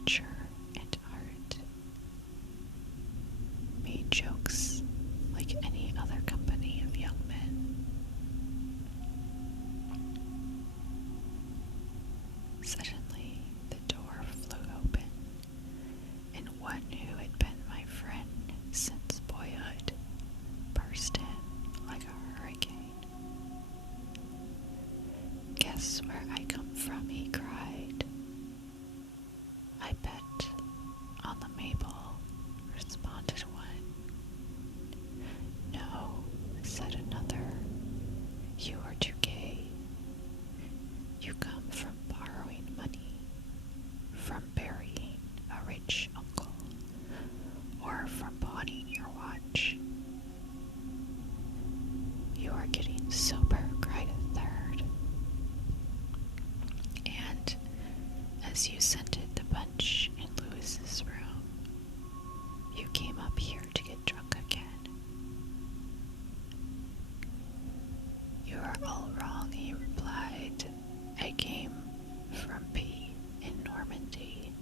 literature and art, made jokes like any other company of young men. Suddenly, the door flew open, and one who had been my friend since boyhood burst in like a hurricane. "Guess where I come from," he cried. "I bet on the Mabel," responded one. "No," said another, "you are too gay. You come from borrowing money, from burying a rich uncle, or from pawning your watch." "You are getting sober," cried a third. "And as you scented the punch in Lewis's room, you came up here to get drunk again." "You are all wrong," he replied. "I came from P in Normandy,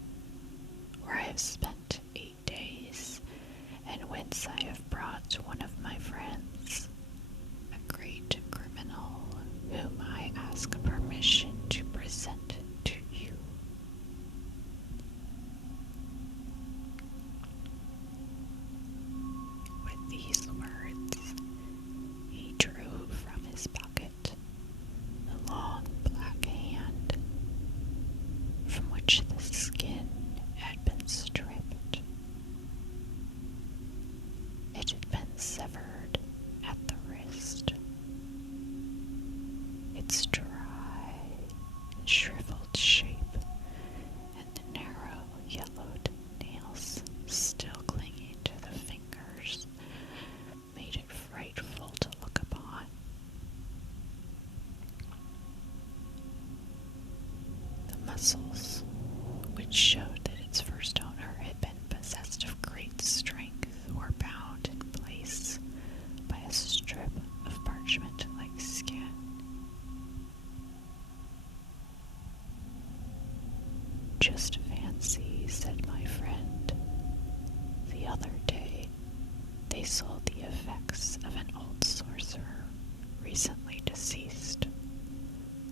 where I have spent 8 days, and whence I have brought one of my friends, a great criminal, whom I ask permission to present to you." With these words, he drew from his pocket the long black hand from which the skin had been stripped. It had been severed at the wrist. Its dry and shriveled shape and the narrow yellowed nails still clinging to the fingers made it frightful to look upon. The muscles, which showed that its first owner had been possessed of great strength, were bound in place by a strip of parchment-like skin. "Just fancy," said my friend. "The other day they sold the effects of an old sorcerer, recently deceased,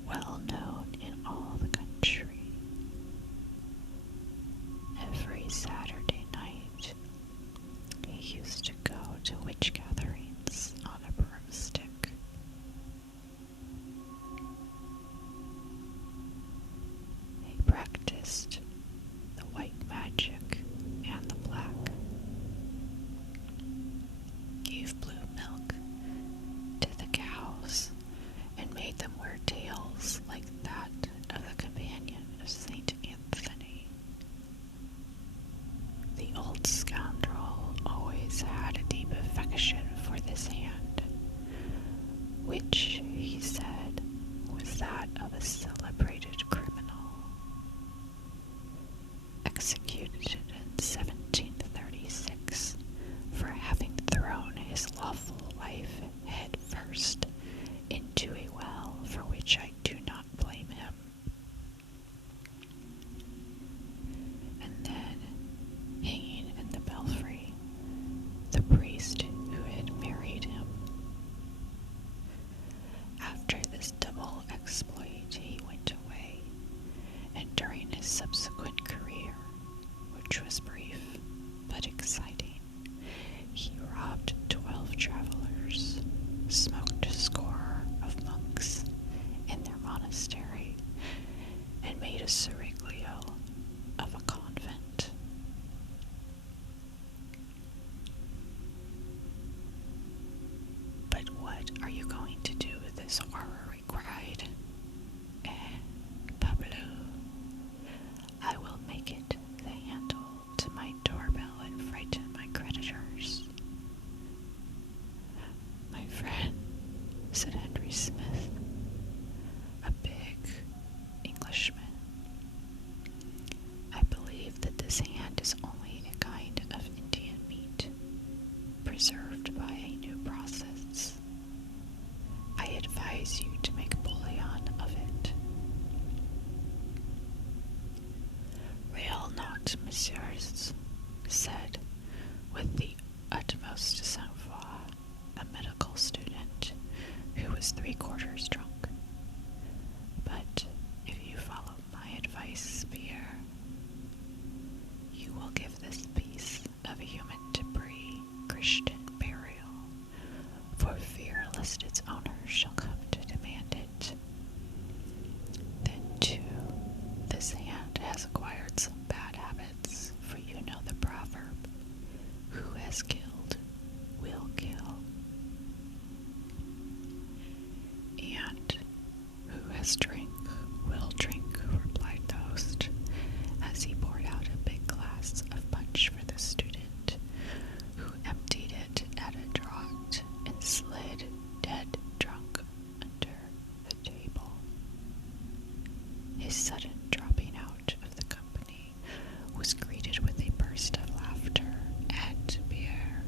well known in all the country. Every Saturday night he used to go to witch gatherings on a broomstick. He practiced the white magic and the black, gave blue milk to the cows, and made them wear tails like that of the companion of St. Anthony. The old scoundrel always had a deep affection for this hand, which, he said, was that of a celebrated criminal, executed in 1736 for having thrown his lawful wife head first into a well, for which I do not blame him. And then, hanging in the belfry, the priest who had married him. After this double exploit, he went away, and during his subsequent career, which was brief but exciting, he robbed 12 travelers, smoked a score of monks in their monastery, and made a seraglio of a convent. that, messieurs, said, with the utmost sang-froid, a medical student who was 3/4 drunk. But if you follow my advice, Pierre, you will give this piece of human debris Christian burial, for fear lest its owner shall come to demand it. Then, too, this hand has acquired some bad habits, for you know the proverb, who has killed will kill. And who has drank will drink, replied the host, as he poured out a big glass of punch for the student, who emptied it at a draught and slid dead drunk under the table. His sudden dropping out of the company was greeted with a burst of laughter, and Pierre,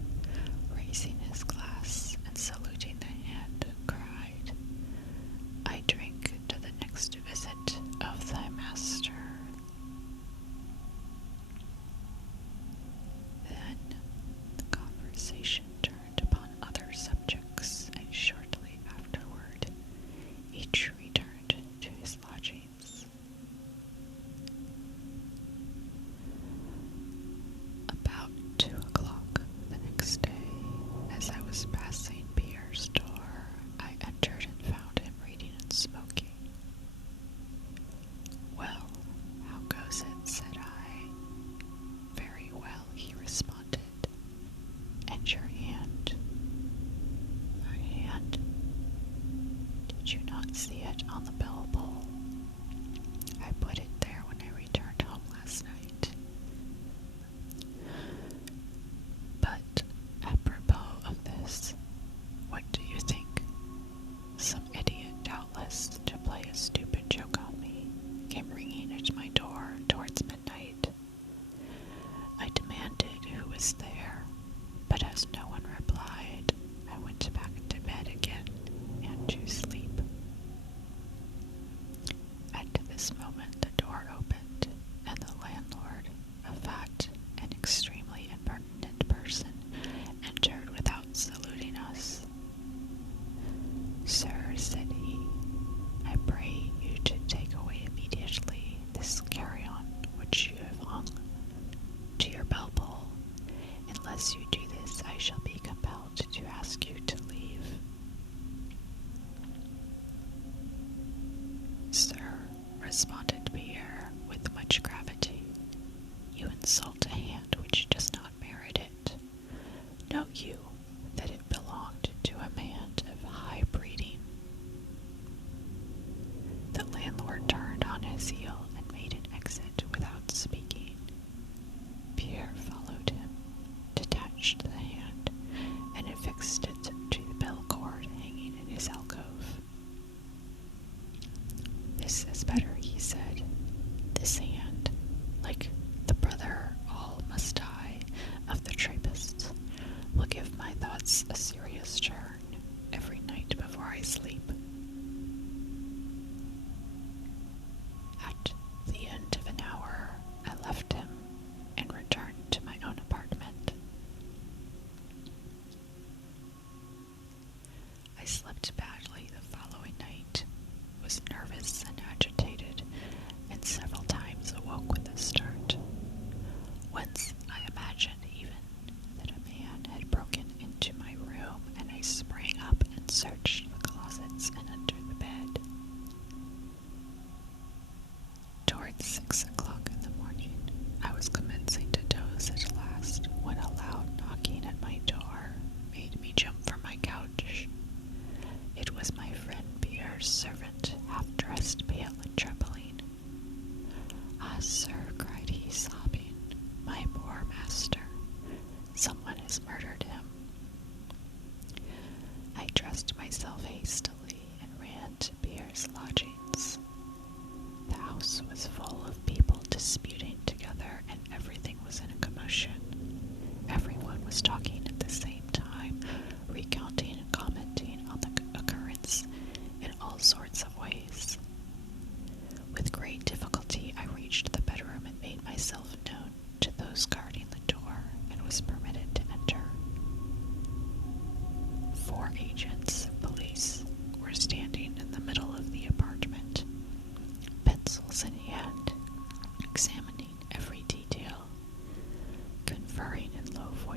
raising his glass and saluting the hand, cried, "I drink to the next visit of thy master." Then the conversation turned upon other subjects, and shortly afterward each returned to his lodgings. About 2 o'clock the next day, as I was passing Pierre's door, I entered and found him reading and smoking. "Well, how goes it?" said I. "Very well," he responded. "And your hand?" "My hand? Did you not see it on the bell pull? I put it there when I returned home last night." But, apropos of this, what do you think? Some idiot, doubtless, to play a stupid joke on me, came ringing at my door towards midnight. I demanded who was there, but as no one replied, I went back to bed again and to sleep. At this moment the door opened, and the landlord, a fat and extremely impertinent person, entered without saluting us. "Sir," said he, "I pray you to take away immediately this carrion which you have hung to your bell pull. Unless you do this, I shall be compelled to ask you to leave." "Sir," responded Pierre with much gravity, "you insult a hand which does not merit it. Know you that it belonged to a man of high breeding?" The landlord turned on his heel and made an exit without speaking. Pierre followed him, detached the hand, and affixed it to the bell cord hanging in his alcove. "This is better," he said. "This hand, like the brother all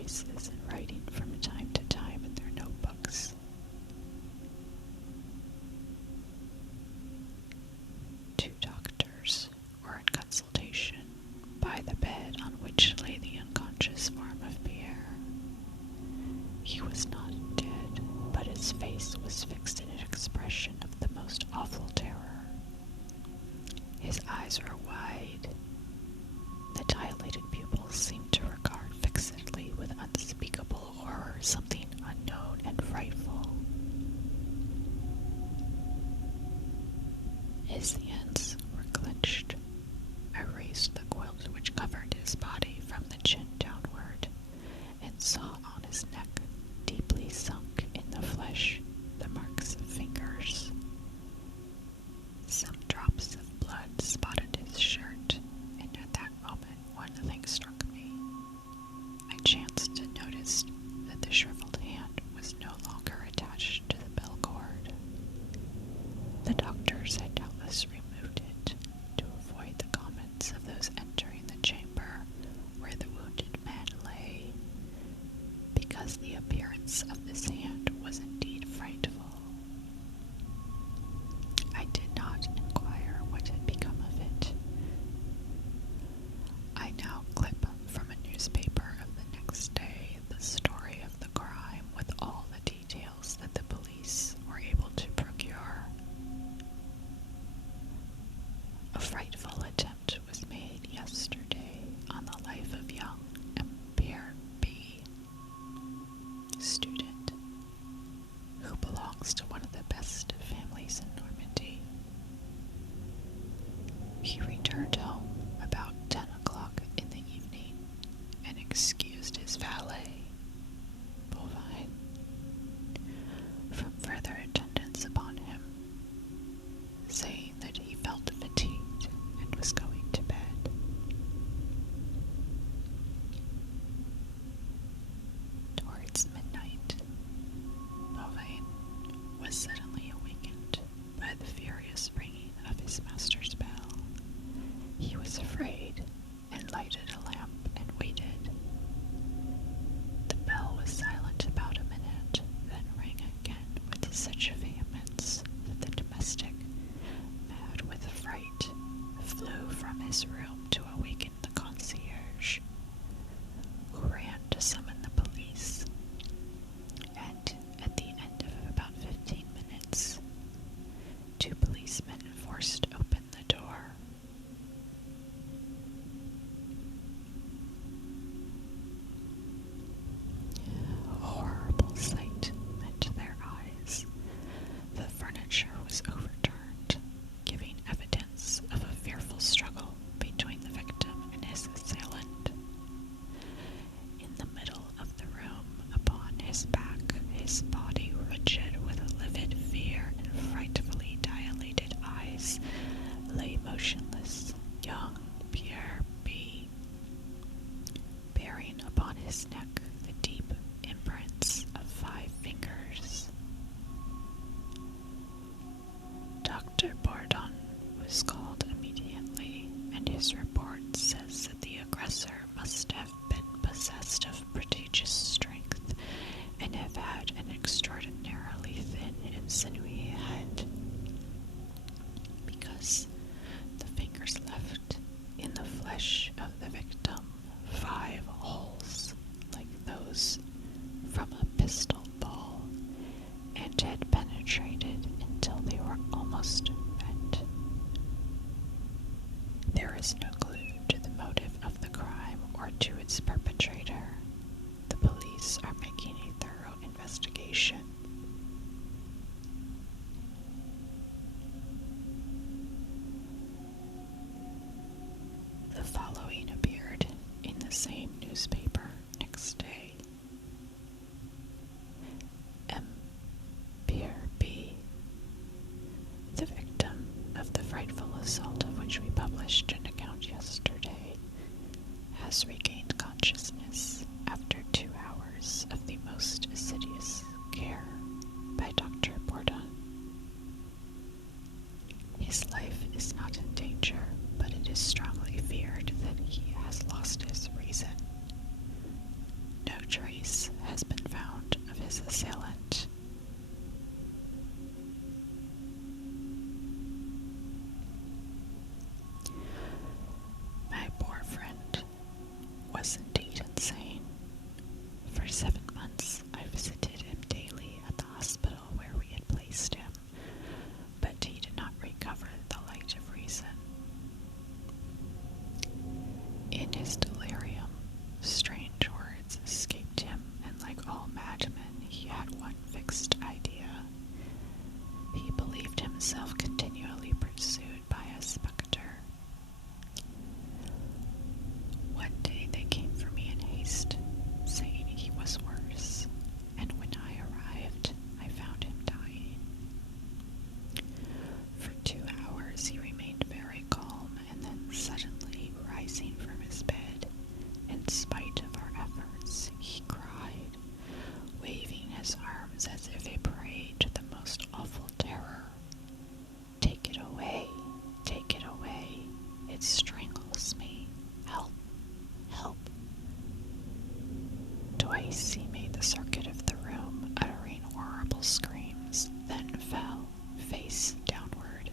voices and writing from time to time in their notebooks. Two doctors were in consultation by the bed on which lay the unconscious form of Pierre. He was not dead, but his face was fixed in an expression of the most awful terror. His eyes were wide. The dilated pupils seemed to regard fixedly with unspeakable horror something unknown and frightful. His hands were clenched. I raised the quilt which covered his body from the chin downward, and saw on his neck, deeply sunk in the flesh, the marks of fingers. Some drops of blood spotted his shirt, and at that moment one thing struck me. I chanced to notice that the shriveled hand was no longer attached to the bell cord. The doctors had doubtless removed it to avoid the comments of those entering the chamber where the wounded man lay, because the appearance of this hand was indeed frightful. I did not inquire what had become of it. I now clip from a newspaper of the next day the story of the crime with all the details that the police were able to procure. A frightful attempt was made yesterday on the life of young Pierre B., student, who belongs to one of the best families in Normandy. He returned home about 10 o'clock in the evening and excused his valet, Bovine, from further attendance upon him, saying that he felt fatigued and was going to bed. Towards midnight, Bovine was suddenly awakened by the furious ringing of his master's bell. He was afraid and lighted a lamp and waited. The bell was silent about a minute, then rang again with such vehemence that the domestic, mad with fright, flew from his room to awaken the concierge, who ran to summon the police, and at the end of about 15 minutes, 2 policemen forced open the door. A horrible sight met their eyes. The furniture was overturned, giving evidence of a fearful struggle between the victim and his assailant. In the middle of the room, upon his back, his body rigid with livid fear and frightfully dilated eyes, lay motionless young Pierre B., bearing upon his neck the deep imprints of 5 fingers. Dr. Bourdon was called immediately, and his report says that the aggressor must have been possessed of prodigious strength and have had an extraordinarily thin and sinewy head, because the fingers left in the flesh of the victim 5 holes like those from a pistol ball, and had penetrated until they were almost bent. There is no clue to the motive of the crime or to its perpetrator. The police are making a thorough investigation. The following appeared in the same newspaper next day. M. Pierre B., the victim of the frightful assault of which we published an account yesterday, has regained consciousness after 2 hours of the most assiduous care by Dr. Bourdon. His life is not in danger, but it is strongly feared that he has lost his reason. No was indeed insane. For 7 months, I visited him daily at the hospital where we had placed him, but he did not recover the light of reason. In his delirium, strange words escaped him, and like all madmen, he had one fixed idea. He believed himself continually pursued by a specter. One day they came for me in haste, saying he was worse, and when I arrived, I found him dying. For 2 hours he remained very calm, and then suddenly rising from his bed, in spite of our efforts, he cried, waving his arms as if a prey to the most awful terror. "Take it away! Take it away! It strangles me! Help! Help!" Twice he made the circuit of the room, uttering horrible screams, then fell, face downward,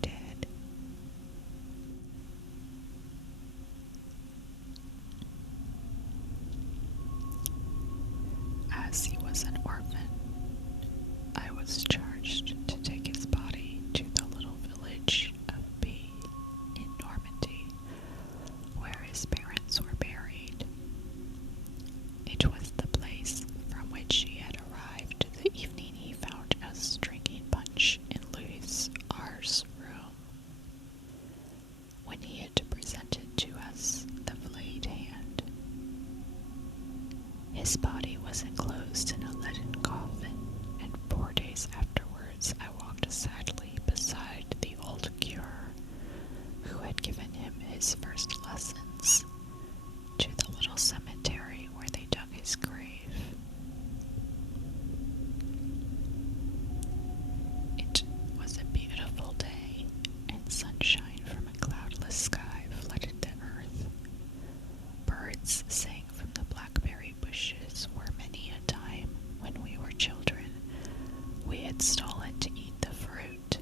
dead. As he was an orphan, I was charged to take his body to the little village of B in Normandy, where his parents were buried. It was the place from which he had arrived the evening he found us drinking punch in Louis R's room, when he had presented to us the Flayed Hand. His body was enclosed in a leaden coffin, and 4 days afterwards I walked sadly beside the old cure who had given him his first lessons, to the little cemetery where they dug his grave. It was a beautiful day, and sunshine from a cloudless sky flooded the earth. Birds sang from the blackberry bushes where many a time, when we were children, we had stolen to eat the fruit.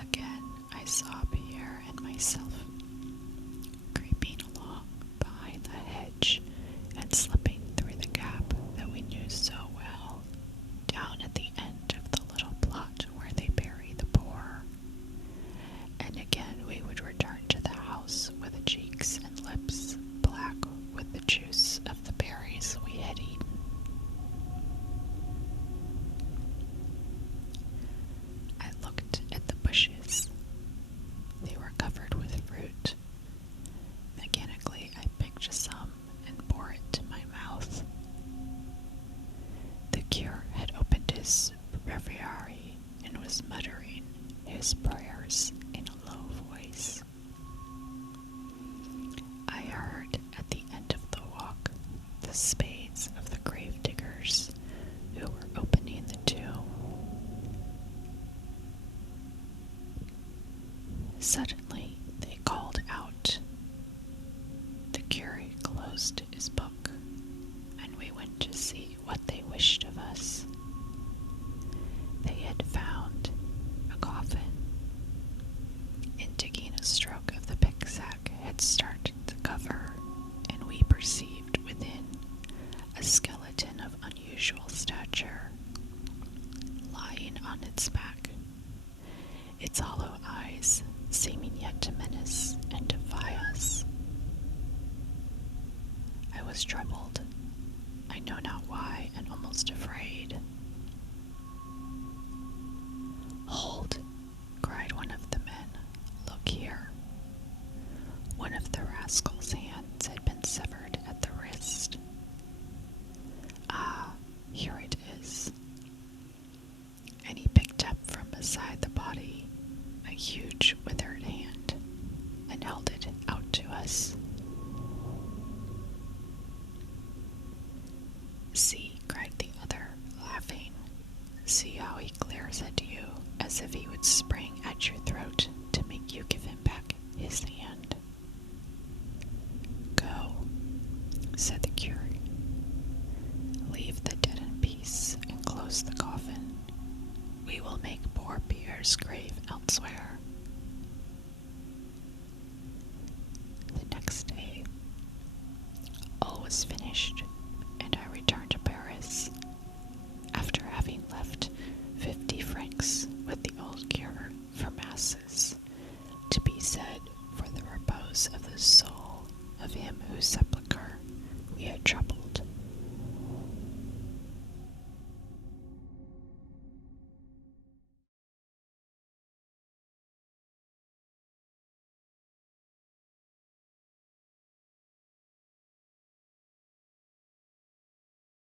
Again, I saw Pierre and myself creeping along behind the hedge and slipping through the gap that we knew so well, down at the end of the little plot where they bury the poor. And again we would return to the house with cheeks and lips black with the juice of the berries we had eaten. I looked at the bushes. They were covered with fruit. Mechanically, I picked some and bore it to my mouth. The cure had opened his breviary and was muttering his prayers in a low voice. I heard at the end of the walk the spades of the grave diggers who were opening the tomb. Suddenly they called out. The curé closed his book, and we went to see what they wished of us. They had found a coffin. In digging, a stroke of the picksack had started the cover, and we perceived within a skeleton of unusual stature, lying on its back, its hollow eyes seeming yet to menace and defy us. I was troubled, I know not why, and almost afraid. "Hold," cried one of the men. "Look here." One of the rascal's hands had been severed at the wrist. "Ah, here it is." And he picked up from beside the body a huge withered hand and held it out to us. "See," cried the other, laughing. "See how he glares at you, as if he would spring at your throat to make you give him back his hand." "Go," said the curate. "Leave the dead in peace and close the coffin. We will make poor Pierre's grave elsewhere." separate